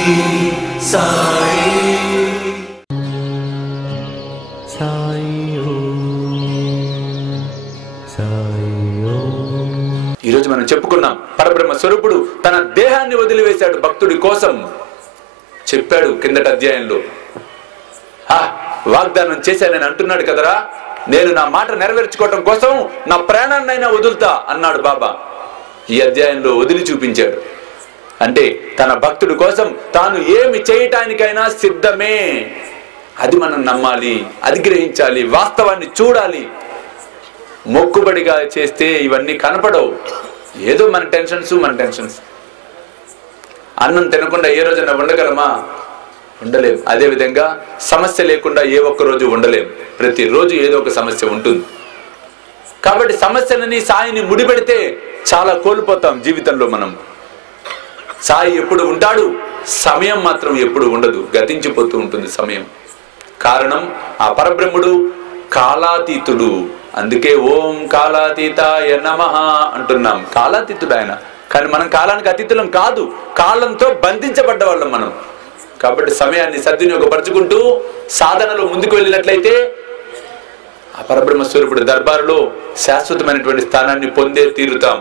ఈరోజు మనం చెప్పుకున్నాం, పరబ్రహ్మ స్వరూపుడు తన దేహాన్ని వదిలివేశాడు భక్తుడి కోసం. చెప్పాడు కిందటి అధ్యాయంలో, వాగ్దానం చేశానని అంటున్నాడు కదరా, నేను నా మాట నెరవేర్చుకోవటం కోసం నా ప్రాణాన్నైనా వదులుతా అన్నాడు బాబా. ఈ అధ్యాయంలో వదిలి చూపించాడు. అంటే తన భక్తుడి కోసం తాను ఏమి చేయటానికైనా సిద్ధమే. అది మనం నమ్మాలి, అది గ్రహించాలి, వాస్తవాన్ని చూడాలి. మొక్కుబడిగా చేస్తే ఇవన్నీ కనపడవు. ఏదో మన టెన్షన్స్. అన్నం తినకుండా ఏ రోజైనా ఉండగలమా? ఉండలేం. అదేవిధంగా సమస్య లేకుండా ఏ ఒక్క రోజు ఉండలేం. ప్రతిరోజు ఏదో ఒక సమస్య ఉంటుంది. కాబట్టి సమస్యలని సాయిని ముడిపెడితే చాలా కోల్పోతాం జీవితంలో మనం. సాయి ఎప్పుడు ఉంటాడు, సమయం మాత్రం ఎప్పుడు ఉండదు, గతించిపోతూ ఉంటుంది సమయం. కారణం ఆ పరబ్రహ్ముడు కాలాతీతుడు. అందుకే ఓం కాలాతీతాయ నమః అంటున్నాం. కాలాతీతుడు ఆయన. కానీ మనం కాలానికి అతీతులం కాదు, కాలంతో బంధించబడ్డ వాళ్ళం మనం. కాబట్టి సమయాన్ని సద్వినియోగపరచుకుంటూ సాధనలో ముందుకు వెళ్ళినట్లయితే ఆ పరబ్రహ్మ స్వరూపుడు దర్బారులో శాశ్వతమైనటువంటి స్థానాన్ని పొందే తీరుతాం.